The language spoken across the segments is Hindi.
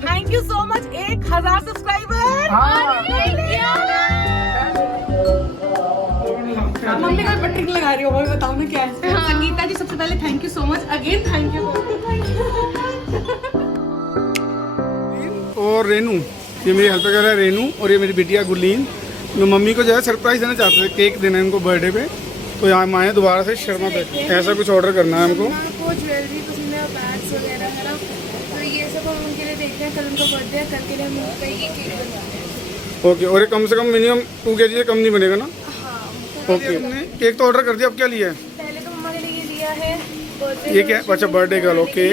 Thank you so much 1000 subscriber. Mummy का बटन लगा रही हो, मैं बताऊँ ना क्या है। संगीता जी सबसे पहले thank you so much, again thank you. और रेनू, ये मेरी हेल्प कर रहा है रेनू, और ये मेरी बिटिया गुरलीन। मैं मम्मी को जो है सरप्राइज देना चाहते थे, केक देना है इनको बर्थडे पे, तो यहाँ हम आए दोबारा से शर्मा तक। ऐसा कुछ ऑर्डर करना है हमको। आपको ज्वेलरी पसंद है, बैग्स वगैरह है ना, तो ये सब हम उनके लिए देखते हैं। कल उनका बर्थडे है, कल के लिए हम उनका ये केक बनवाते हैं। ओके, और ये कम से कम मिनिमम 2 kg से कम नहीं बनेगा ना? हाँ, ओके, हमने केक तो ऑर्डर कर दिया, अब क्या लिया है? पहले तो मम्मा के लिए ये लिया है बर्थडे। ये क्या? अच्छा, बर्थडे गर्ल। ओके,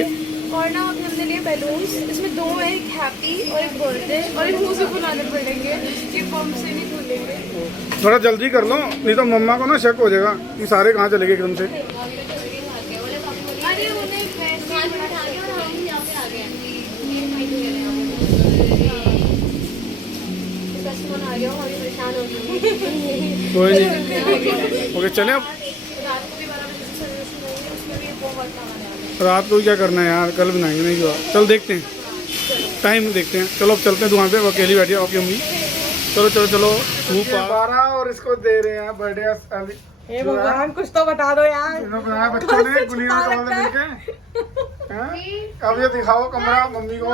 और ना अभी हमने लिए बैलून्स, इसमें 2 है, एक हैप्पी और एक बर्थडे, और एक मुंह से बुलाने पड़ेंगे, ये पंप से नहीं खुलेंगे। थोड़ा जल्दी कर लो, नहीं तो मम्मा को ना शक हो जाएगा कि सारे कहाँ चले गए एकदम से। अरे उन्हें वैसे ही बैठा के और हम यहाँ पे आ गए हैं। कस्टमर आ गया, हम परेशान हो गए। कोई नहीं, ओके चले अब। रात को भी 12 बजे से सर्विस नहीं है, उसमें भी बहुत काम आने वाला है। रात को क्या करना है यार, कल बनाएंगे नहीं हुआ। चल देखते हैं, टाइम देखते हैं। चलो अब चलते हैं दुकान पे, वो अकेली बैठी है आपकी मम्मी। चलो चलो चलो, धूप 12 और इसको दे रहे हैं बर्थडे। हे भगवान, कुछ तो बता दो यार। बनाया बच्चों ने, गुलिया कमल से मिलके। अब ये दिखाओ कमरा मम्मी को।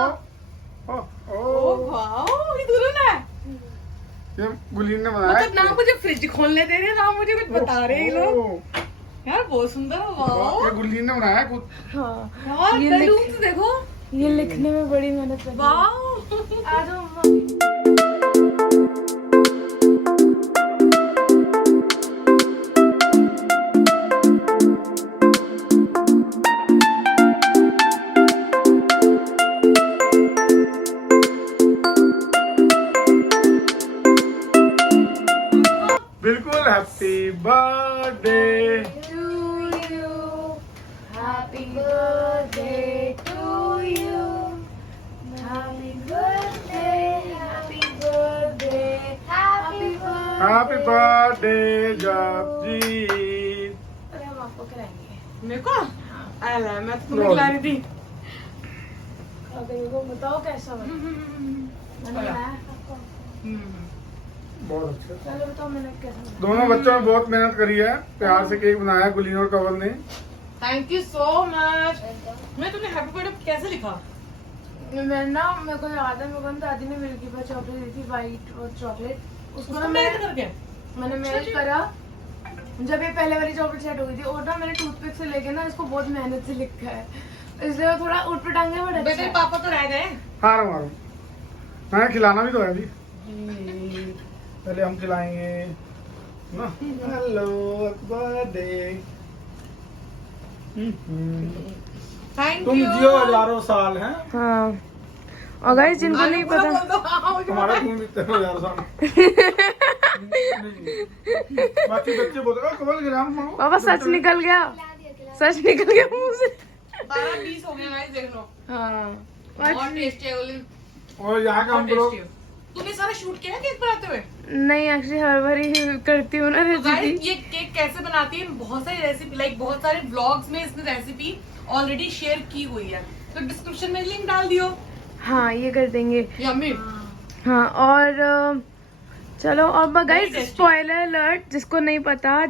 ओ वाओ, ये दुल्हन है। ये गुलीन ने बनाया। मतलब ना मुझे फ्रिज खोलने दे रहे, ना मुझे कुछ बता रहे हैं ये लोग। यार बहुत सुंदर है, वाओ। ये गुलीन ने बनाया खुद। हाँ, यार ये बैलून्स देखो, ये लिखने में बड़ी मेहनत लगी है। वाओ। आ जाओ मम्मा। बिल्कुल, happy birthday. To you, happy birthday to you, happy birthday, happy birthday, happy birthday. Happy birthday Japji. अरे हम आपको कराएंगे। मेरे को अरे मैं तो तुम्हें खिला रही थी। अगर को बताओ कैसा बना है आपको। बहुत अच्छा। चलो बताओ मैंने कैसा बना। दोनों बच्चों ने बहुत मेहनत करी है, प्यार से केक बनाया गुलीन और कवल ने। Thank you so much. मैं तुमने हैप्पी बर्थडे कैसे लिखा? मैं ना, मेरे को याद है, मेरे को दादी ने मिल्की बार चॉकलेट दी थी, वाइट और चॉकलेट। उसको ना मेल्ट करके मैंने मेल्ट करा। जब ये पहले वाली चॉकलेट सेट हो गई थी, और ना मैंने टूथपिक से लेके ना इसको बहुत मेहनत से लिखा है, इसलिए वो थोड़ा उठपटांग है, बट अच्छा बेटे है। पापा तो रह गए। हारो हारो, हाँ खिलाना भी तो है अभी। पहले हम खिलाएंगे ना। Hello birthday. थैंक तुम यू। जियो हजारों साल हैं। हाँ, और गाइस जिनको नहीं पता, तुम्हारा खून बीतते हैं हजारों साल। बाकी बच्चे बोलते हैं कमल गिराम मारो। पापा सच निकल गया, सच निकल गया मुंह से। 12-20 हो गए गाइस, देख लो। हाँ, बहुत टेस्टी है ओली। और यहाँ का हम लोग तूने सारा शूट किया है केक बनाते हुए? नहीं एक्चुअली हर बार ही करती हूँ ना तो गाइस रेसिपी। ये केक कैसे बनाती है, बहुत सारी रेसिपी, लाइक बहुत सारे व्लॉग्स में इसने रेसिपी ऑलरेडी शेयर की हुई है, तो डिस्क्रिप्शन में लिंक डाल दियो। हाँ ये कर देंगे। यम्मी। हाँ और चलो, और गाइस tasty. स्पॉइलर अलर्ट, जिसको नहीं पता,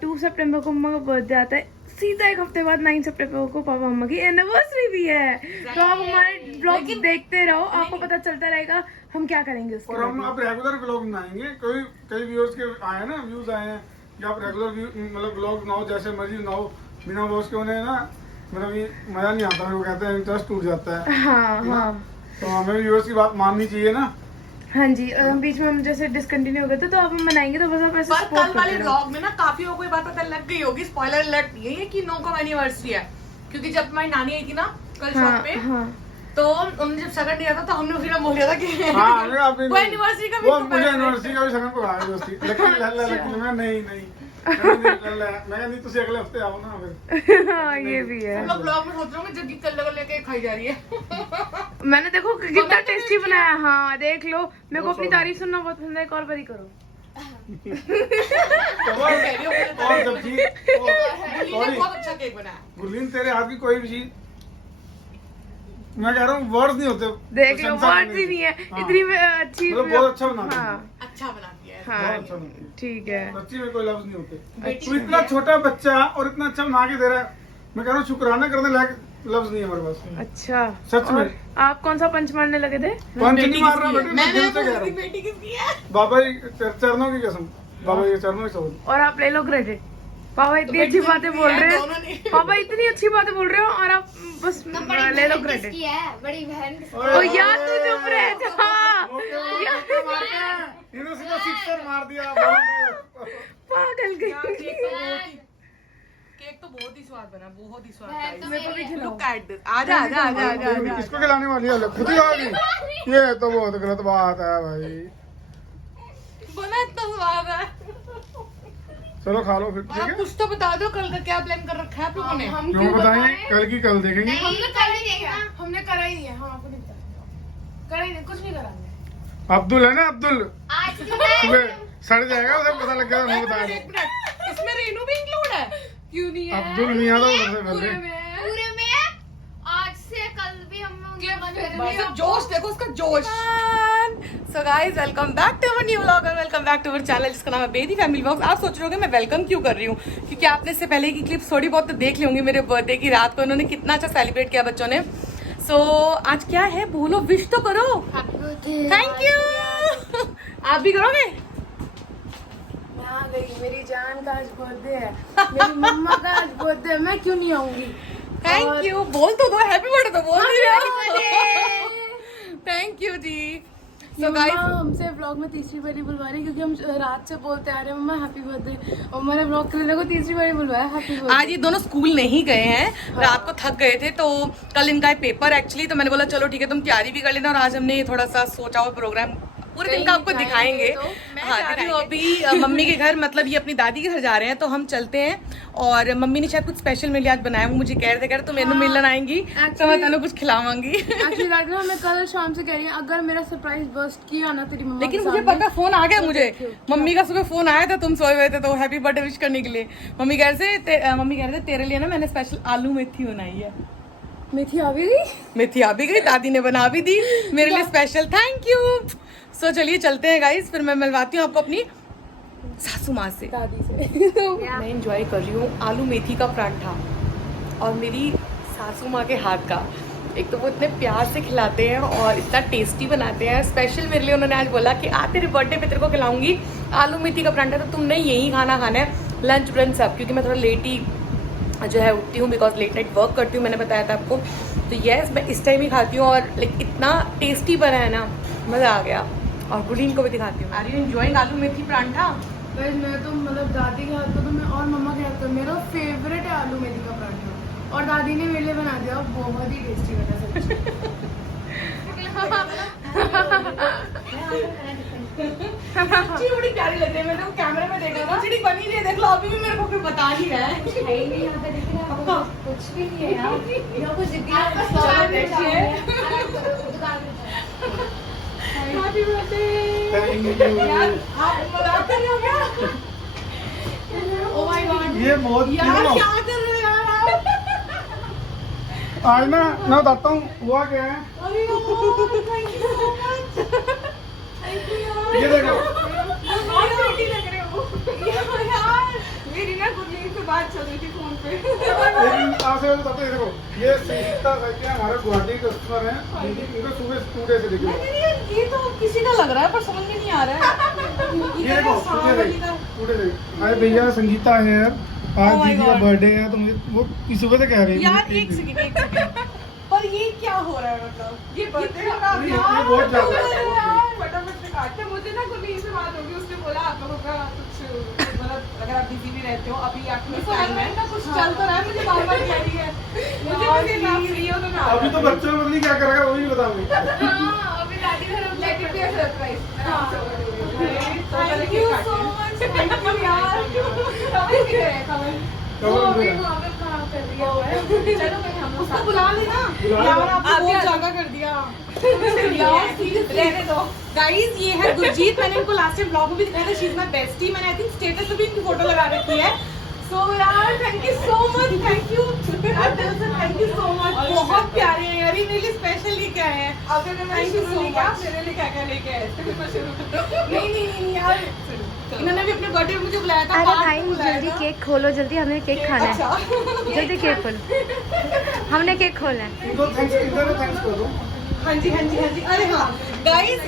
2 सितंबर को मम्मा का बर्थडे आता है, सीधा एक हफ्ते बाद 9 सितंबर को पापा मम्मा की एनिवर्सरी भी है। तो आप हमारे ब्लॉग देखते रहो, आपको पता चलता रहेगा हम क्या करेंगे उसके और हम बाद। अब रेगुलर ब्लॉग बनाएंगे। कई व्यूअर्स के आए हैं ना, व्यूज आए हैं कि आप रेगुलर मतलब ब्लॉग बनाओ, जैसे मर्जी बनाओ, बिना व्यूअर्स के उन्हें ना मतलब ये मजा नहीं आता है, वो कहते हैं इंटरेस्ट टूट जाता है। हाँ हाँ तो हमें व्यूअर्स की बात माननी चाहिए ना। हाँ जी, बीच में हम जैसे डिसकंटिन्यू हो गए थे, तो अब हम बनाएंगे, तो बस आप ऐसे पर सपोर्ट कल वाले करते रहो। व्लॉग में ना काफी लोगों को ये बात पता लग गई होगी, स्पॉइलर अलर्ट ये है कि नो का एनिवर्सरी है, क्योंकि जब तुम्हारी नानी आई थी ना कल शॉप हाँ पे, हाँ तो उन्होंने जब शगन दिया था तो हमने उसी में बोल दिया था कि हाँ, अरे आपने वो एनिवर्सरी का भी वो तो मुझे एनिवर्सरी का भी शगन को आया दोस्ती, लेकिन मैं नहीं मैं नहीं, तुझे अगले हफ्ते आओ ना फिर। हाँ ये भी है। हम लोग ब्लॉग में सोच रहे होंगे जब कल लगा लेके खाई जा रही है। मैंने देखो कितना टेस्टी बनाया। हाँ देख लो, मेरे को अपनी तारीफ सुनना बहुत पसंद है, एक और बारी करो। और सब्जी गुली ने बहुत अच्छा केक बनाया। गुरलीन, तेरे हाथ की कोई भी चीज मैं कह रहा हूँ वर्ड्स नहीं होते। देख लो प्रशंसा वर्ड करने भी के। नहीं है हाँ। इतनी अच्छी मतलब बहुत अच्छा बनाती है। हाँ अच्छा बनाती है। हाँ बहुत अच्छा बनाती है। ठीक है। सच्ची में कोई लफ्ज नहीं होते। बेटी तू इतना छोटा बच्चा और इतना अच्छा बना के दे रहा है, मैं कह रहा हूँ शुक्राना करने लायक लफ्ज नहीं है हमारे पास। अच्छा सच में। और आप कौन सा पंच मारने लगे थे? पंच नहीं मार रहा बेटे, मैं दिल से कह रहा हूँ। बेटी किसकी है? बाबा जी चरणों की कसम, बाबा जी चरणों की सौगंध। और आप ले लो क्रेडिट। पापा इतनी अच्छी बातें बोल रहे हैं, पापा इतनी अच्छी बातें बोल रहे हो और आप बस ले लो क्रेडिट। बड़ी बहन ओ यार तू चुप रह जा। इन्होंने सीधा सिक्सर मार दिया। पागल यार, गई। केक तो बहुत ही स्वाद बना, बहुत ही स्वाद मैं था। तो मेरे को भी खिलाओ। Look at this. आजा आजा आजा आजा आजा। इसको खिलाने वाली है, खुद ही खाओगी? ये तो बहुत गलत बात है भाई। बना इतना स्वाद है। चलो खा लो फिर, और ठीक आप है? कुछ तो बता दो, कल का क्या प्लान कर रखा है आप लोगों ने? हम क्यों बताएं? कल की कल देखेंगे। हमने कर ही देखा। हमने करा ही नहीं है, हम आपको नहीं बताएंगे। करा ही नहीं, कुछ नहीं करा हमने। अब्दुल है ना, अब्दुल आज सुबह सड़ जाएगा, उसे पता लग गया नहीं एक बताया। मिनट, इसमें रेनू भी इंक्लूड है? क्यों नहीं है? अब्दुल नहीं आता उधर से पूरे पहले। में पूरे में आज से कल भी हम भाई साहब, जोश देखो उसका जोश। So guys, welcome back to our new vlog और welcome back to our channel जिसका नाम है बेदी फैमिली व्लॉग्स। आप सोच रहे होंगे मैं वेलकम क्यों कर रही हूँ, क्योंकि आपने इससे पहले की क्लिप्स थोड़ी बहुत तो देख ली होंगी मेरे बर्थडे की रात को इन्होंने कितना अच्छा सेलिब्रेट किया बच्चों ने। सो आज क्या है, बोलो, विश तो करो। Thank you. आप भी करोगे? मैं आ गई, मेरी जान का आज बर्थडे है, मेरी मम्मा का आज बर्थडे है, मैं क्यों नहीं आऊंगी? थैंक यू बोल तो दो, हैप्पी बर्थडे तो बोल नहीं thank you ji. So mumma guys, हमसे व्लॉग में तीसरी बारी बुलवा रही क्योंकि हम रात से बोलते आ रहे हैं मम्मा हैप्पी बर्थडे, और मैंने व्लॉग के लिए को तीसरी बारी बुलवाया हैप्पी बर्थडे। आज ये दोनों स्कूल नहीं गए हैं, रात को थक गए थे तो कल इनका है पेपर एक्चुअली, तो मैंने बोला चलो ठीक है तुम तैयारी भी कर लेना, और आज हमने थोड़ा सा सोचा हुआ प्रोग्राम पूरे दिन का आपको दिखाएंगे। हाँ, क्योंकि वो अभी मम्मी के घर, मतलब ये अपनी दादी के घर जा रहे हैं, तो हम चलते हैं। और मम्मी ने शायद कुछ स्पेशल मेरे लिए आज बनाया, वो मुझे कह रहे तुम मेनू मिलन आएंगी तो मैं तेनों कुछ खिलावांगी। एक्चुअली ना मैं कल शाम से कह रही हूँ अगर मेरा सरप्राइज बर्स्ट किया ना तेरी मम्मा लेकिन के मुझे सामने, पता, फोन आ गया मुझे, मम्मी का सुबह फोन आया था, तुम सोए हुए थे तो हैप्पी बर्थडे विश करने के लिए। मम्मी कह रहे थे तेरे लिए ना मैंने स्पेशल आलू मेथी बनाई है। मेथी आ भी गई। मेथी आ भी गई, दादी ने बना भी दी मेरे लिए स्पेशल, थैंक यू। सो चलिए चलते हैं गाइस, फिर मैं मिलवाती हूँ आपको अपनी सासू माँ से। दादी से। मैं एंजॉय कर रही हूँ आलू मेथी का पराठा और मेरी सासू माँ के हाथ का। एक तो वो इतने प्यार से खिलाते हैं और इतना टेस्टी बनाते हैं। स्पेशल मेरे लिए उन्होंने आज बोला कि तेरे बर्थडे पे तेरे को खिलाऊंगी आलू मेथी का पराठा, तो तुमने यही खाना है लंच ब्रंच सब, क्योंकि मैं थोड़ा लेट ही जो है उठती हूँ बिकॉज लेट नाइट वर्क करती हूँ, मैंने बताया था आपको। तो यस, मैं इस टाइम ही खाती हूँ और लाइक इतना टेस्टी बना है ना, मज़ा आ गया। और गुलीन को भी दिखाती हूँ। आर यू एंजॉयिंग आलू मेथी पराठा? गाइस मैं तो मतलब दादी के हाथ का तो मैं और मम्मा के हाथ का मेरा फेवरेट है आलू मेथी का पराठा, और दादी ने मेरे लिए बना दिया, बहुत ही टेस्टी बना सच्ची बड़ी प्यारी लग रही है, मैंने वो कैमरे में देखा था, खिचड़ी बनी रही है, देख लो अभी भी मेरे को कोई बता नहीं रहा है। कुछ भी नहीं है यार, यहाँ कुछ हैप्पी बर्थडे Thank you। यार, आप मजाक कर रहे हो क्या? ओह माय गॉड ये बहुत यार, क्या कर रहे हो यार आप? आज ना मैं बताता हूँ हुआ क्या है। अरे यार, thank you so much. Thank you यार। ये देखो, बहुत बेटी लग रहे हो यार। मेरी ना गुरलीन से बात चल रही थी फोन पे। लेकिन आज से बताते हैं, देखो ये संगीता करके हमारे गुवाहाटी कस्टमर हैं, इनको सुबह 2 डे से दिखे। ये तो किसी का लग रहा है पर समझ में नहीं आ रहा है। ये देखो टूडे से अरे भैया संगीता है यार, आज Oh my दीदी का God। बर्थडे है, तो मुझे वो सुबह से कह रही है यार एक सेकंड पर ये क्या हो रहा है, मतलब ये बर्थडे का ये बहुत ज्यादा यार, फटाफट से काटते। मुझे ना गुरलीन से बात होगी, उसने बोला आप लोगों का कुछ मतलब अगर आप बिजी भी रहते हो अभी आपके टाइम है कुछ चल तो रहा है, मुझे बार-बार कह रही है मुझे ना फ्री हो तो मैं अभी तो बच्चों में पता नहीं क्या करेगा वो भी नहीं बताऊंगी। हाँ, अभी दादी घर हम let it be a surprise. Thank you so much, thank you यार। कवर भी करे कवर। वो अभी वहाँ पे खराब कर दिया हुआ है। चलो कहीं हम लोग उसको बुला लेना यार, आपने बहुत ज्यादा कर दिया यार, रहने दो गाइस। ये है गुरजीत, मैंने इनको लास्ट टाइम ब्लॉग में भी दिखाया था, शी इज माय बेस्टी। मैंने आई थिंक स्टेटस पे भी इनकी फोटो लगा रखी है। सो यार thank you so much, thank you यार, दिल से थैंक यू सो मच। बहुत प्यारे हैं यार, ये मेरे लिए स्पेशल लेके आए हैं। अगर मैं शुरू नहीं किया मेरे लिए क्या क्या लेके आए थे, मैं शुरू नहीं यार, इन्होंने भी अपने बर्थडे में मुझे बुलाया था। अरे भाई जल्दी केक खोलो, जल्दी हमें केक खाना है, जल्दी केक खोलो, हमने केक खोलना है। इनको थैंक्स कर दो। हाँ जी हाँ जी हाँ जी। अरे हाँ गाइस,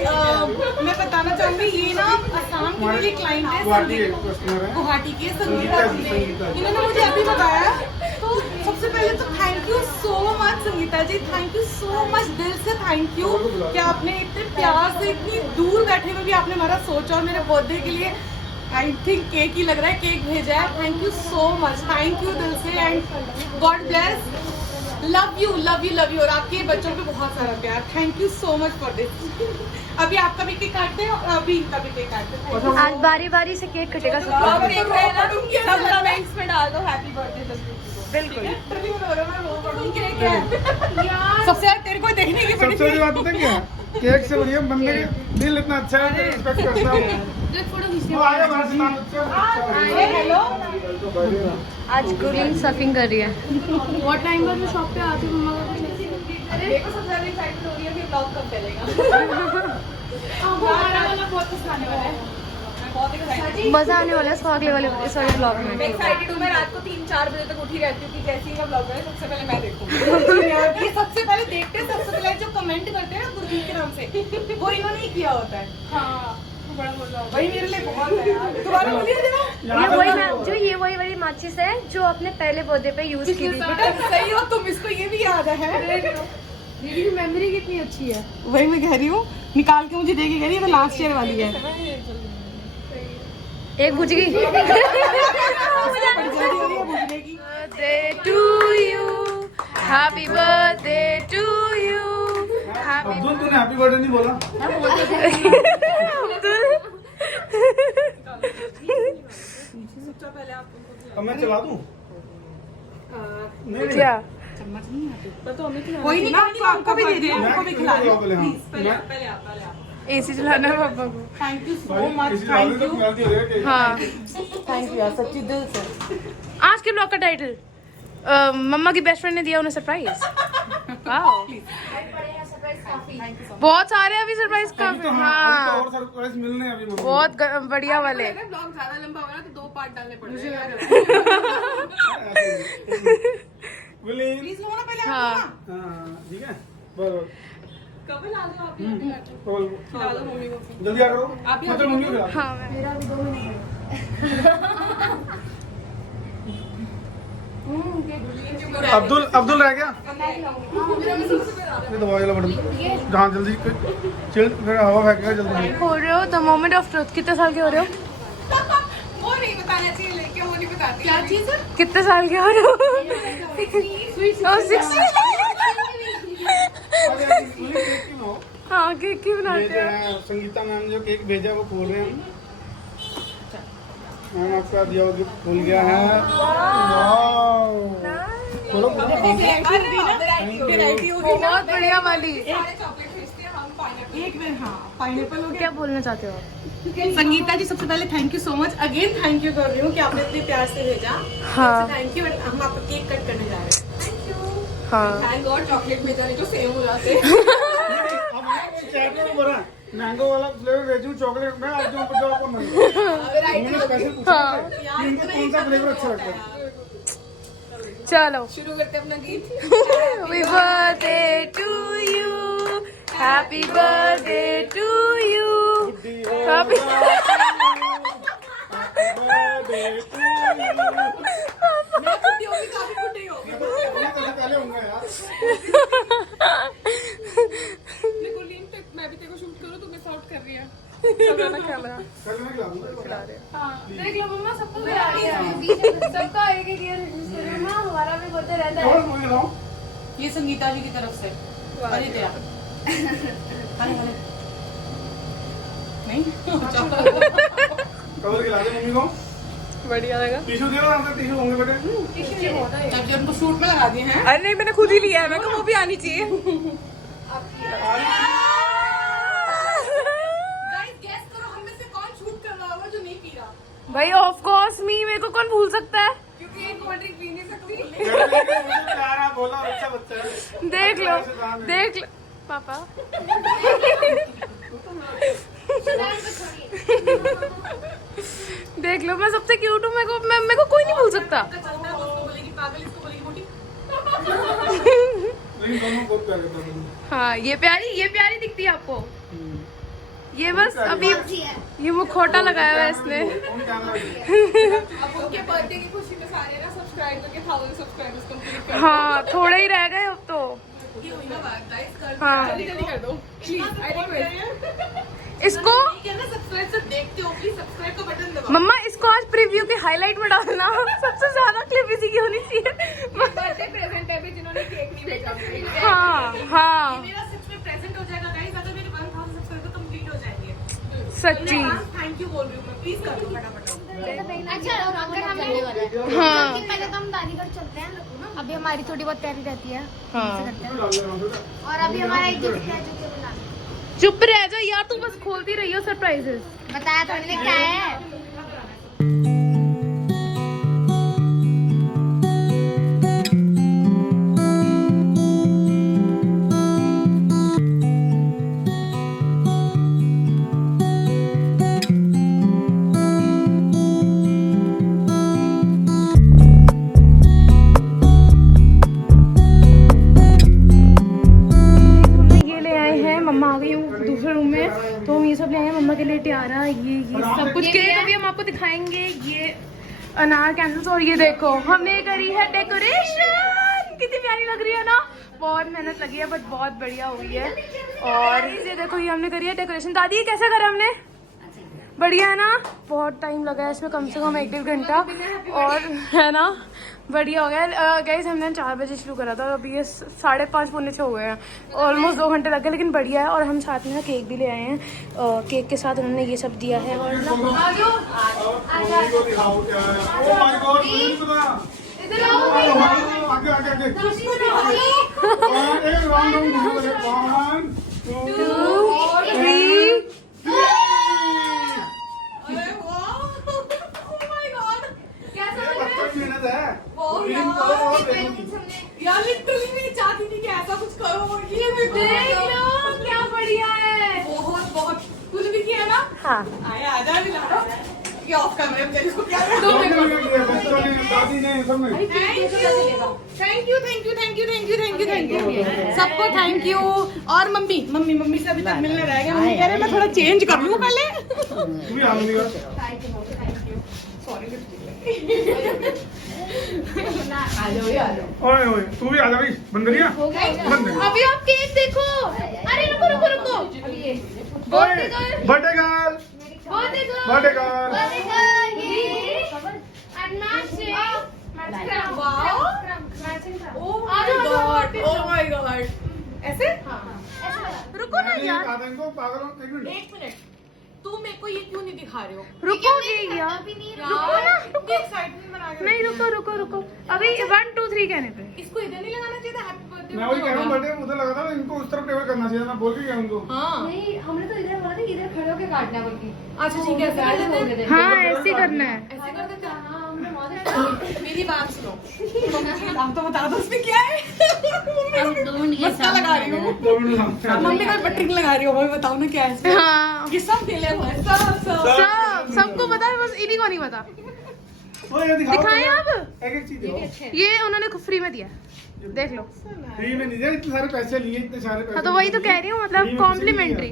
मैं बताना चाहूंगी, ये ना असम के मेरे क्लाइंट है, गुवाहाटी के कस्टमर है। गुवाहाटी के संगीता जी ने, इन्होंने मुझे अभी बताया। तो सबसे पहले तो thank you so much Sangeeta ji, thank you so much, दिल से थैंक यू कि आपने इतने प्यार से, इतनी दूर बैठे हुए भी आपने हमारा सोचा और मेरे बर्थडे के लिए आई थिंक केक ही लग रहा है, केक भेजा है। Thank you so much, thank you दिल से, and God bless, love you love you love you, और आपके बच्चों पे बहुत सारा प्यार। Thank you so much for this. अभी आपका भी केक काटते हैं और अभी इनका भी केक काटते हैं। आज बारी बारी से केक कटेगा सब। सब कमेंट्स में डाल दो हैप्पी बर्थडे बिल्कुल। सबसे यार तेरे को देखने की बड़ी सबसे बड़ी बात पता है क्या है? केक से बढ़िया बंदे का दिल इतना अच्छा है, रिस्पेक्ट करता हूँ। वो आया हमारे साथ, अच्छा हेलो। आज गुलीन सर्फिंग कर रही है। बहुत टाइम बाद मैं शॉप पे आती हूँ मम्मा को। मेरे को सबसे ज्यादा एक्साइटेड हो रही है कि ब्लॉग कब चलेगा। हमारा वाला बहुत पसंद आने वाला है। मैं बहुत एक्साइटेड मजा आने वाला है स्वागले वाले सॉरी ब्लॉग में। मैं एक्साइटेड हूँ। मैं रात को 3-4 बजे तक उठी रहती हूँ कि जैसे ही का ब्लॉग है सबसे पहले मैं देखूँगी। ये सबसे पहले देखते हैं, सबसे पहले जो कमेंट करते हैं ना गुरदीप के नाम से, वो इन्होंने ही किया होता है। हाँ बड़ा मजा आता वही मेरे लिए बहुत है यार। दोबारा बोलिए जरा। ये वही वाली माचिस है जो अपने पहले बर्थडे पे यूज की थी। बेटा सही हो तुम, इसको ये भी याद है। है। दीदी की मेमोरी कितनी अच्छी है। वही मैं कह रही हूँ, निकाल के मुझे देके कह रही है, तो लास्ट ईयर वाली है। एक बुझ गई। Birthday to you, happy birthday to you, Abdul तूने हैप्पी बर्थडे नहीं बोला? अब मैं चला दूं? नहीं क्या कोई नहीं, आपको भी दे दिया, आपको भी खिला दिया। पहले आप। एसी चलाना है पापा को। Thank you so much, thank you. हाँ थैंक यू यार, सच्ची दिल से। आज के ब्लॉग का टाइटल मम्मा की बेस्ट फ्रेंड ने दिया उन्हें सरप्राइज। वाओ बहुत सारे अभी सरप्राइज का। हाँ और सरप्राइज मिलने हैं अभी मम्मी। बहुत बढ़िया वाले। ब्लॉग ज्यादा लंबा हो रहा है तो 2 पार्ट डालने पड़ेंगे। विलीन। प्लीज लो ना पहले आप। हाँ हाँ ठीक है बस कब ला दो आप खिला दो मम्मी को। जल्दी आ करो। आप ही मतलब मम्मी को खिला। हाँ मेरा भी 2 महीने अब्दुल रह गया? ये दवाई वाला बटन जहाँ जल्दी चिल फिर हवा फेंकेगा जल्दी। हो रहे हो द मोमेंट ऑफ ट्रुथ। कितने साल के हो रहे हो? वो नहीं बताना चाहिए लेकिन वो नहीं बताती। क्या चीज? कितने साल के हो रहे हो? 60। हाँ केक की बनाते हैं। संगीता मैम जो केक भेजा वो खोल रहे हैं हम। मैम आपका दिया हुआ गिफ्ट खुल गया है। वाओ खोलो खोलो। वैरायटी होगी ना। बहुत बढ़िया वाली। सारे चॉकलेट भेजते हैं हम। पाइनएप्पल एक मिनट। हाँ पाइनएप्पल हो गया। क्या बोलना चाहते हो आप? संगीता जी सबसे पहले thank you so much, again thank you कर रही हूँ कि आपने इतने प्यार से भेजा। हाँ थैंक यू। हम आपका केक कट करने जा रहे हैं। Thank you. हाँ थैंक गॉड चॉकलेट भेजा नहीं जो सेम हो जाते। चैट में बोला मैंगो वाला फ्लेवर भेजूं चॉकलेट में आप जो आपको मन उन्होंने स्पेशल पूछा था कि इनको कौन सा फ्लेवर अच्छा लगता है। चलो शुरू करते हैं अपना गीत। Happy birthday to you, happy birthday to you, happy मैं बुड्ढी होगी, काफी बुड्ढी होगी। पहले होंगे यार। मैं भी तेरे को शूट करूँ, तू मैं शॉट कर रही है। कैमरा कल मैं खिला दूंगा। देख लो मम्मा सबको खिला रही है। सबका एक एक ईयर मम्मा हमारा भी बर्थडे रहता है। और मैं खिलाऊं? ये संगीता जी की तरफ से। अरे तेरा। नहीं कवर खिला दे मम्मी को। बढ़िया लगा। टिश्यू दे रहा हूं, टिश्यू होंगे बेटे। जब जो उनको शूट में लगा दिए हैं। अरे नहीं मैंने खुद ही लिया है, मैं वो भी आनी चाहिए। गाइस गेस करो हम में से कौन शूट कर रहा होगा जो नहीं पी रहा। भाई ऑफ कोर्स मी, मेरे को कौन भूल सकता है। कोल्ड ड्रिंक पी नहीं सकती। प्यारा बोला अच्छा बच्चा है। देख लो देख लो पापा। देख लो मैं सबसे क्यूट हूँ, मेरे को कोई नहीं भूल सकता। लेकिन दोनों बहुत प्यार करता है। हाँ ये प्यारी दिखती है आपको। ये बस अभी ये मुखौटा लगाया हुआ है इसने। कौन कैमरा है? अब उनके बर्थडे की खुशी में सारे ना सब्सक्राइब करके 1000 सब्सक्राइबर्स कंप्लीट कर हाँ थोड़े ही रह गए अब तो। ये हुई ना बात गाइस, कर हाँ। जल्दी कर दो प्लीज, आई रिक्वेस्ट। इसको सब्सक्राइब से देखते हो प्लीज सब्सक्राइब का बटन दबाओ। मम्मा इसको आज प्रीव्यू के हाईलाइट में डालना। सबसे ज्यादा क्लिप इसी की होनी चाहिए। बर्थडे प्रेजेंट है भी जिन्होंने केक नहीं भेजा मुझे। हाँ हाँ मेरा सच में प्रेजेंट हो जाएगा गाइस, अगर मेरे 1000 सब्सक्राइबर कंप्लीट हो जाएंगे। सच्ची। थैंक यू बोल रही हूँ मैं, प्लीज कर दो फटाफट। अच्छा अगर हमें हाँ पहले तो हम दादीगढ़ चलते हैं, अभी हमारी थोड़ी बहुत तैयारी रहती है हाँ और अभी हमारा एक गिफ्ट है जो कि बना चुप रह जा यार, तू बस खोलती रही हो सरप्राइजेस। बताया तो मैंने क्या है। मम्मा आ गई हूँ दूसरे रूम में, तो हम ये सब ले आए हैं मम्मा के लिए टियारा, ये सब कुछ केक अभी हम आपको दिखाएंगे। ये अनार कैंडल्स और ये देखो हमने करी है डेकोरेशन, कितनी प्यारी लग रही है ना। बहुत मेहनत लगी है बट बहुत बढ़िया हुई है। और ये देखो ये हमने करी है डेकोरेशन। दादी ये कैसे करा हमने? बढ़िया है ना, बहुत टाइम लगा है इसमें, कम से कम 1-1.5 घंटा और है ना, बढ़िया हो गया। गाइस हमने 4 बजे शुरू करा था और अभी ये 5:30 पौने 6 हो गए हैं, ऑलमोस्ट 2 घंटे लग गए, लेकिन बढ़िया है। और हम साथ में ना केक भी ले आए हैं, केक के साथ उन्होंने ये सब दिया है। और ना यार लिटरली मैं चाहती थी कि ऐसा कुछ करो और ये भी देख लो क्या बढ़िया है। बहुत बहुत कुछ भी किया ना। हाँ आया आजा भी ला ये ऑफ कैमरे में तेरे को क्या दादी ने सब में थैंक यू सबको थैंक यू। और मम्मी से अभी तक मिलने रह गए, मम्मी कह रहे मैं थोड़ा चेंज कर लूं पहले। तू भी आनंदी का ओए ओए तू भी आ जा भाई बंदरिया। अभी आप केक देखो। अरे रुको birthday girl oh my God ऐसे रुको ना यार, पागल हो, एक मिनट। 1 मिनट तुम मेरे को ये क्यों नहीं दिखा रहे हो? रुकोगे यार, रुको ना, रुको। एक्साइटमेंट बना के नहीं रुको अभी 1 2 3 कहने पे। इसको इधर नहीं लगाना चाहिए था हैप्पी बर्थडे। मैं वही कह रहा हूँ बर्थडे उधर लगा था, इनको उस तरफ टेबल करना चाहिए, मैं बोल के गया उनको। हाँ नहीं हमने तो इधर बोला था कि इधर खड़े होके काटना है बल्कि। अच्छा ठीक है ऐसे कर देते हैं। हाँ ऐसे ही करना है। ऐसे कर देते हैं। हाँ हमने बहुत मेरी बात सुनो, नाम तो बता दो उसमें क्या है। मस्का लगा रही हूँ, मम्मी को बटरिंग लगा रही हूँ, मैं बताओ ना क्या है। हाँ ये सब खेले हुए हैं सब सबको पता है, बस इन्हीं को नहीं पता। दिखाएं अब, एक चीज दिखाओ। ये उन्होंने फ्री में दिया, देख लो। फ्री में नहीं दिया, इतने सारे पैसे लिए, इतने सारे पैसे। हाँ तो वही तो कह रही हूँ, मतलब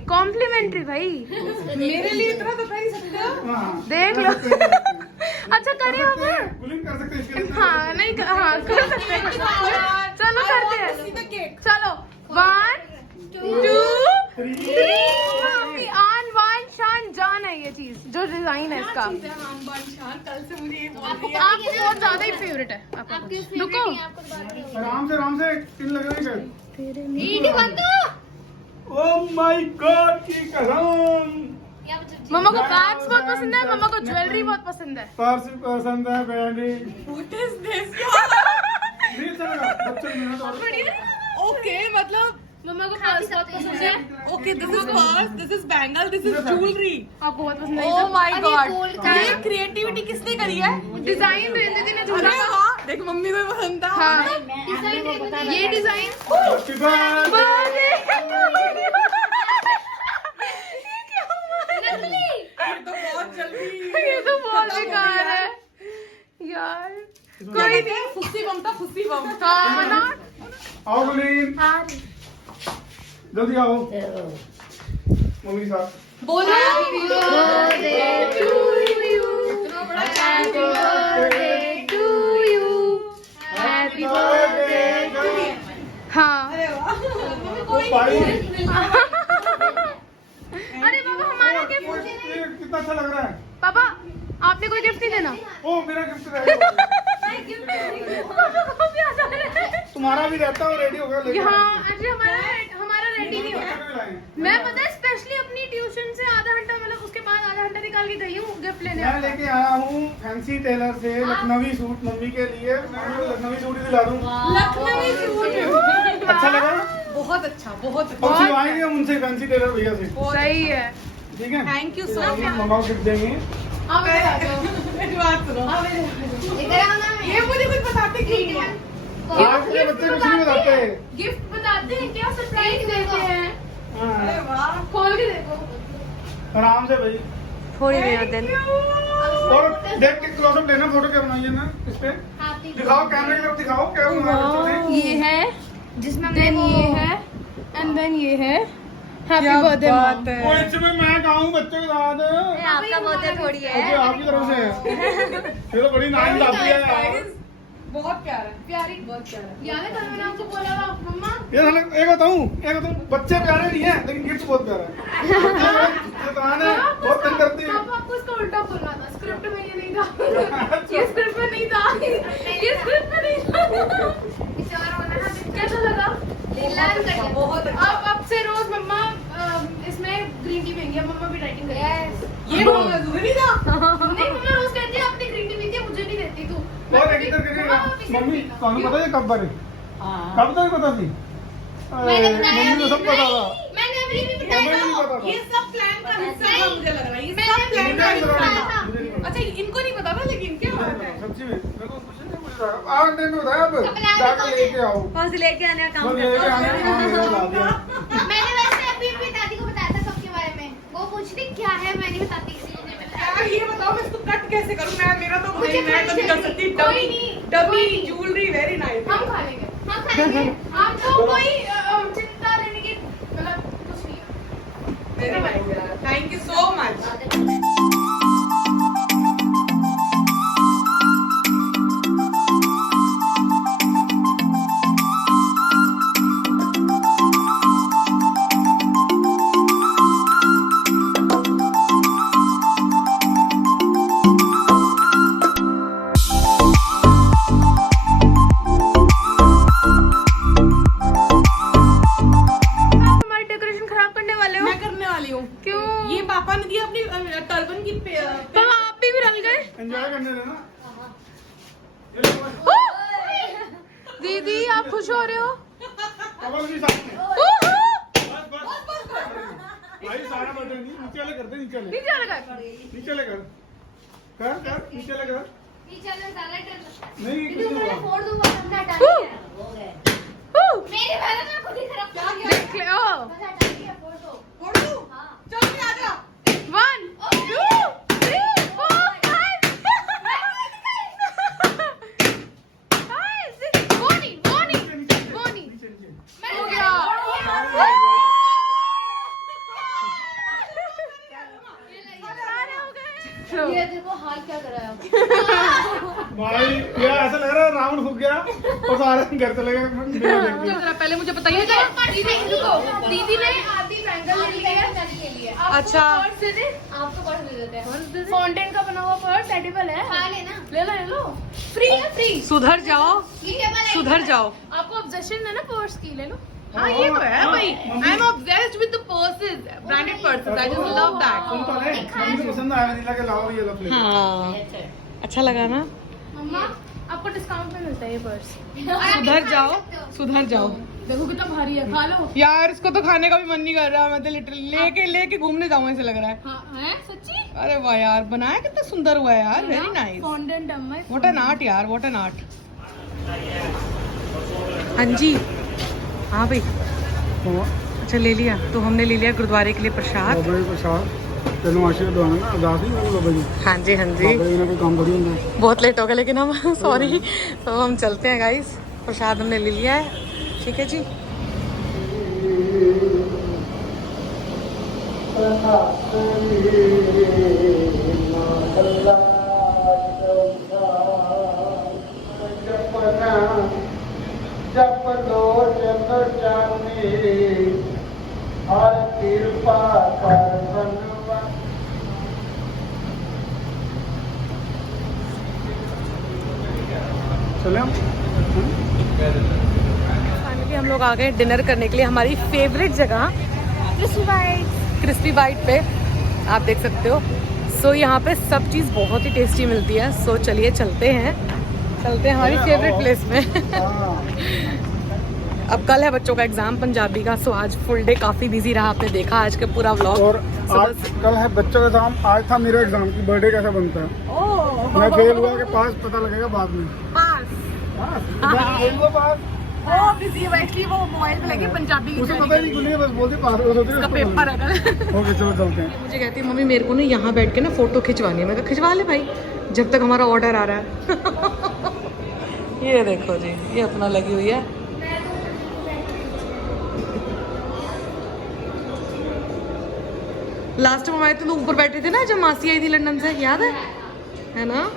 कॉम्प्लीमेंट्री भाई। मेरे लिए इतना तो कर ही सकते हो। हाँ देख लो। अच्छा करें अब। बुलिंग कर सकते हैं इसके लिए। हाँ नहीं हाँ कर सकते हैं, चलो करते हैं। चलो 1 2 3 आन बान शान जान है ये चीज, जो डिजाइन है इसका। कल से मुझे ये बोल आपको बहुत ज्यादा ही फेवरेट है आपका। रुको आराम से पिन लग रही है। ईडी बंद करो। ओह माय गॉड की कसम। मम्मा को बैग्स बहुत पसंद है, मम्मा को ज्वेलरी बहुत पसंद है। पर्स पसंद है, बैंडी What is this? नहीं चलेगा, बच्चे मेहनत और ओके मतलब मम्मा को पर्स बहुत पसंद है। Okay this is purse, this is bangle, this is jewellery. आपको बहुत पसंद है। ओह माय गॉड, gold का ये क्रिएटिविटी किसने करी है? डिजाइन दीदी ने अरे जोड़ा। हाँ देख मम्मी को भी पसंद था। हाँ ये डिजाइन तो बहुत जल्दी ये तो बहुत बेकार है यार। कोई नहीं, फुस्सी बम था, फुस्सी बम। हाँ ना आओ गुलीन, जल्दी आओ मम्मी के साथ। बोलो Happy birthday to you. Happy birthday to you. Happy birthday to you. हाँ अरे वाह ओ भाई अरे बाबा हमारा गिफ्ट ये कितना अच्छा लग रहा है। पापा आपने कोई गिफ्ट नहीं देना। ओ मेरा गिफ्ट रहेगा। पापा भी आ जा रहे हैं। तुम्हारा भी रहता है रेडी हो गया लेके हाँ एक्चुअली हमारा रेडी नहीं हुआ। आएंगे। मैं पता है स्पेशली अपनी ट्यूशन से आधा घंटा मतलब उसके बाद आधा घंटा निकाल के गई हूँ गिफ्ट लेने। मैं लेके आया हूँ फैंसी टेलर से लखनवी सूट मम्मी के लिए। मैं लखनवी सूट ही दिला दूँ। लखनवी सूट अच्छा लगा? बहुत अच्छा, बहुत अब अच्छा। सिलवाएंगे हम उनसे फैंसी टेलर भैया से। सही है। ठीक है, थैंक यू सो मच। मंगाओ गिफ्ट देंगे। मेरी बात सुनो, ये मुझे कुछ बताते क्यों नहीं है? आज के बच्चे कुछ नहीं बताते। गिफ्ट बताते हैं क्या सरप्राइज देते हैं। हाँ, अरे वाह, खोल के देखो। आराम से भाई। थोड़ी देर दिन और देख के क्लोजअप लेना, फोटो क्या बनाइए ना इस पे। दिखाओ कैमरे की तरफ दिखाओ क्या बनाया बच्चों ने। ये है जिसमें देन ये है एंड देन ये है हैप्पी क्या बर्थडे बात मॉम। है। वो इसमें मैं गाऊं बच्चों के साथ। आपका बर्थडे थोड़ी है। ओके, आपकी तरफ से है। ये तो बड़ी नाइन आती है यार। बहुत प्यारा है, प्यारी बहुत प्यारा है। याद है कल मैंने आपको बोला था मम्मा ये साले एक बताऊं बच्चे प्यारे नहीं है लेकिन गिफ्ट बहुत प्यारा है। शैतान है, बहुत तंग करती है। पापा आपको इसका उल्टा बोलना था। स्क्रिप्ट में ये नहीं था। ये स्क्रिप्ट में नहीं था। ये स्क्रिप्ट में नहीं था। कैसा लगा? बहुत अच्छा। अब से रोज मम्मा इसमें ग्रीन टी पियेंगी। अब मम्मा भी डाइटिंग करेंगी। ये बहुत जरूरी था। नहीं मम्मा रोज कहती है अपनी ग्रीन टी पीती है मुझे नहीं देती तू। और एक करके मम्मी ਤੁਹਾਨੂੰ पता है कब बारे कब तक पता थी? मैंने बताया मम्मी को सब पता था। मैंने अभी भी मम्मी बताया को नहीं पता था। ये सब प्लान का हिस्सा था, मुझे लग रहा है। ये सब मुझे प्लान का नहीं हिस्सा पता था। था। मुझे नहीं पता। अच्छा इनको नहीं पता था, लेकिन क्या बात है। सच्ची में मेरे को कुछ नहीं मुझे आज दिन में बताया। अब जाकर लेके आओ बस लेके आने का बस लेके आने का काम मैंने ला दिया। मैंने वैसे अभी भी दादी को बताया था सबके बारे में। वो पूछ रही क्या है, मैं नहीं बताती किसी को नहीं बताया। यार ये बताओ मैं इसको कट कैसे करूं? मेरा तो मुझे मैं तो नहीं कर सकती। कोई नहीं, डमी ज्वेलरी वेरी नाइस। हम खा लेंगे। हम खाएंगे। आपको कोई चिंता लेने की मतलब कुछ नहीं है। वेरी नाइस यार, थैंक यू सो मच। हमारी डेकोरेशन खराब करने वाले हो। मैं करने वाली हूँ। क्यों? ये पापा ने दिया अपनी टर्बन की पापा आप भी रल गए। एंजॉय करने देना। दीदी आप खुश हो रहे हो? कमल भी साथ में। बस भाई सारा बटन नहीं नीचे वाले करते नीचे वाले नीचे लगा। नीचे वाले कर नीचे वाले कर। नीचे वाला सारा डर। नहीं दीदी कुछ को नहीं मैंने हुआ। फोड़ दूंगा तुमने हटा दिया। मेरी वाला मैं खुद ही खराब कर दिया। देख ले ओ बस हटा दिया, फोड़ दो। फोड़ दूं? हाँ। चल के आजा। 1 2 3 4 5 बोनी बोनी बोनी नीचे नीचे मैंने हो सारा गया। फोड़ दिया। सारे हो गए। ये देखो हाल क्या कराया। भाई ये ऐसा लग रहा है राउंड फूक गया और सारे घर चले गए बिना देखे। जरा पहले मुझे बताइए दीदी ने आधी बैंगल ले लिया है। अच्छा। पर्स दे दे। आपको पर्स दे देते हैं। फाउंटेन का बना हुआ पर्स एडिबल है। खा लेना। ले लो फ्री है फ्री। सुधर जाओ, ठीक है, मैं सुधर जाओ। आपको ऑब्सेशन है ना पर्स की ले लो। हाँ ये तो है भाई। I am obsessed with the purses, branded purses. I just love that. तुम तो ले मम्मी को पसंद आया वनीला के लाओ ये लो फ्लेवर। हाँ अच्छा लगा ना? मम्मा आपको डिस्काउंट में मिलता है ये पर्स। सुधर जाओ, सुधर जाओ। देखो कितना भारी है, खा लो। यार इसको तो खाने का भी मन नहीं कर रहा। मैं तो लिटरली लेके घूमने जाऊँ ऐसे लग रहा है। हाँ है सच्ची। अरे वाह यार, बनाया कितना सुंदर हुआ है यार। Very nice. फॉन्डेंट डम्मा व्हाट एन आर्ट यार, व्हाट एन आर्ट। हाँ जी, हाँ भाई, अच्छा ले लिया। तो हमने ले लिया गुरुद्वारे के लिए प्रसाद। बाबा जी प्रसाद तेन आशीर्वाद दवाना ना, अरदास नहीं करनी बाबा जी। हाँ जी, हाँ जी, बाबा जी ने कोई काम करी होंगे। बहुत लेट हो गया लेकिन हम सॉरी। तो हम चलते हैं गाइस, प्रसाद हमने ले लिया है, ठीक है जी। जप लो जप जाने हर कृपा कर बनवा। चले हम फाइनली हम लोग आ गए डिनर करने के लिए हमारी फेवरेट जगह क्रिस्पी बाइट पे, आप देख सकते हो। सो यहाँ पे सब चीज़ बहुत ही टेस्टी मिलती है। सो चलिए चलते हैं हमारी फेवरेट प्लेस में। अब कल है बच्चों का एग्जाम पंजाबी का, सो आज फुल डे काफ़ी बिजी रहा, आपने देखा आज का पूरा व्लॉग। और आज कल है बच्चों का एग्जाम, आज था मेरा एग्जाम की बर्थडे कैसा बनता है। मैं फेल हुआ के पास पता लगेगा बाद में। पास वो बिजी है इसलिए वो मोबाइल पे लगे पंजाबी की उसे पता नहीं खुली है, बस बोलते पास हो जाते उसका पेपर है कल। ओके चलो चलते हैं। मुझे कहती है मम्मी मेरे को ना यहाँ बैठ के ना फोटो खिंचवानी है। मैं कहा खिंचवा ले भाई, जब तक हमारा ऑर्डर आ रहा है। ये देखो जी, ये अपना लगी हुई है। लास्ट टाइम आए थे तो ऊपर बैठे थे ना जब मासी आई थी लंदन से, याद है ना?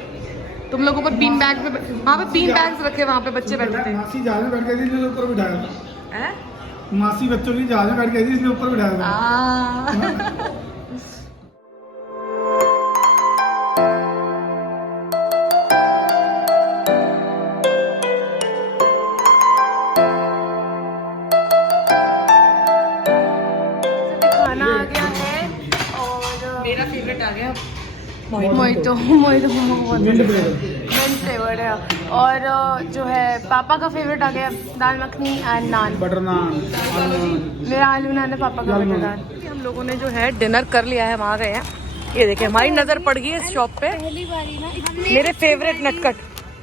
तुम लोगों पर बीन बैग पे, वहाँ पे बीन बैग्स रखे, वहाँ पे बच्चे बैठे थे। मासी जहाज में बैठ गई थी इसलिए ऊपर बिठाया था। हैं? मासी बच्चों की जहाज में बैठ गई थी इसलिए ऊपर बिठाया था। खाना आ गया है और मेरा फेवरेट आ गया मोहितो बहुत मिंट फ्लेवर। मेन फ्लेवर्ड है। और जो है पापा का फेवरेट आ गया दाल मखनी एंड नान। बटर नान, आलू नान। मेरा आलू नान है, पापा का आलू बटर नान। नान। हम लोगों ने जो है डिनर कर लिया है, हम आ गए हैं। ये देखिए हमारी नजर पड़ गई है इस शॉप पे, पहली बारी ना मेरे फेवरेट नटकट।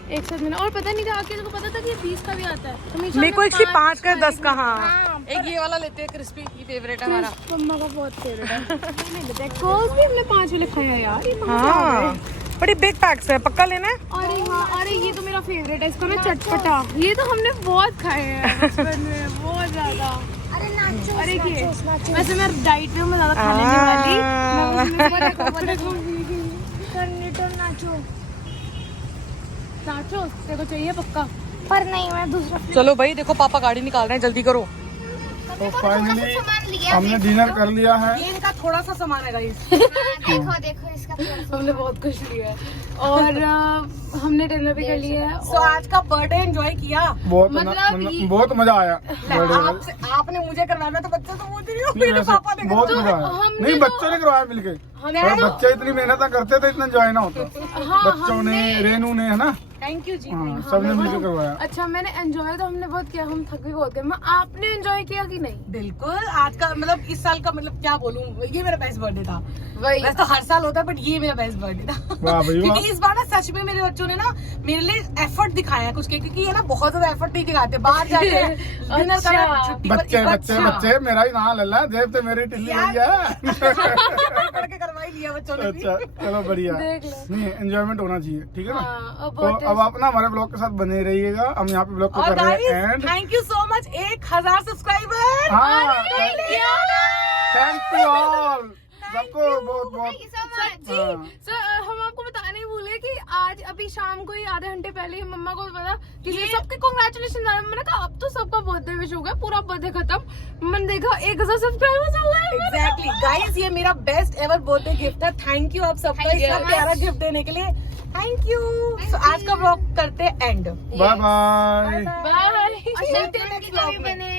एक साथ मिला और पता नहीं था आके को पता था कि ये 20 का भी आता है। हमेशा मेरे को हमने एक्चुअली 5 का 10 का, हाँ, हाँ। एक ये वाला लेते हैं क्रिस्पी, ये फेवरेट है हमारा। मम्मा का बहुत फेवरेट है। नहीं लेते हैं। कोल्स भी हमने 5 भी लिखा है यार, ये कहाँ से आ हाँ, गए? बड़ी बिग पैक्स है, पक्का लेना है। अरे हाँ, अरे ये तो मेरा फेवरेट है, इसका ना चटपटा, ये तो हमने बहुत खाए हैं बचपन में, बहुत ज्यादा। अरे नाचो अरे ये वैसे मैं डाइट पे हूँ, मैं ज्यादा खाने नहीं वाली। कर्नेटो नाचो नाचो तेरे को चाहिए पक्का। पर नहीं, मैं दूसरा चलो भाई देखो पापा गाड़ी निकाल रहे हैं, जल्दी करो। तो फाइनली सामान लिया। हमने डिनर कर लिया है। ये इनका थोड़ा सा सामान है गाइस। देखो देखो इसका हमने बहुत कुछ लिया है और हमने डिनर भी कर लिया है। सो आज का बर्थडे एंजॉय किया। मतलब बहुत मजा आया बर्थडे का। आपने मुझे करवाना तो बच्चे तो पूछ रही हो, मेरे वैसे पापा ने बहुत तो मजा आया। हमने नहीं तो- बच्चों ने करवाया मिलके, और बच्चे इतनी मेहनत करते थे, इतना एंजॉय ना होता। हाँ, बच्चों ने, रेनू ने, है ना, थैंक यू जी। हाँ, सबने मिलकर करवाया। अच्छा मैंने एंजॉय तो हमने बहुत किया, हम थक भी बहुत गए। मैं आपने एंजॉय किया कि नहीं? बिल्कुल, आज का मतलब इस साल का मतलब क्या बोलूं, ये मेरा बेस्ट बर्थडे था। वही वैसे तो हर साल होता है बट ये मेरा बेस्ट बर्थडे था। वाह भाई वाह। क्योंकि इस बार ना सच में मेरे बच्चों ने ना मेरे लिए एफर्ट दिखाया कुछ के, क्योंकि ये ना बहुत ज्यादा एफर्ट नहीं दिखाते बाहर जाके डिनर करना, अच्छा। छुट्टी पर बच्चे बच्चे बच्चे मेरा ही नाम लल्ला, जेब पे मेरी टिल्ली गई है। पढ़ के करवा ही लिया बच्चों ने भी। अच्छा चलो बढ़िया। देख लो। नहीं एंजॉयमेंट होना चाहिए, ठीक है ना। हाँ, तो अब आप ना हमारे ब्लॉग के साथ बने रहिएगा। हम यहाँ पे ब्लॉग को और कर रहे हैं guys and thank you so much 1000 subscriber. हाँ थैंक यू ऑल सबको बहुत बहुत। हाँ। सर हम आपको बताने ही भूले कि आज अभी शाम को ही आधे घंटे पहले ही मम्मा को पता कि सबके कांग्रेचुलेशन। मैंने कहा अब तो सबका बर्थडे विश हो गया, पूरा बर्थडे खत्म। मैंने देखा 1000 सब्सक्राइबर्स हो गए। एग्जैक्टली गाइस, ये मेरा बेस्ट एवर बर्थडे गिफ्ट था। थैंक यू आप सबका इतना प्यारा गिफ्ट देने के लिए, थैंक यू। सो आज का व्लॉग करते एंड। Bye bye. बाय। मिलते हैं नेक्स्ट व्लॉग में। बने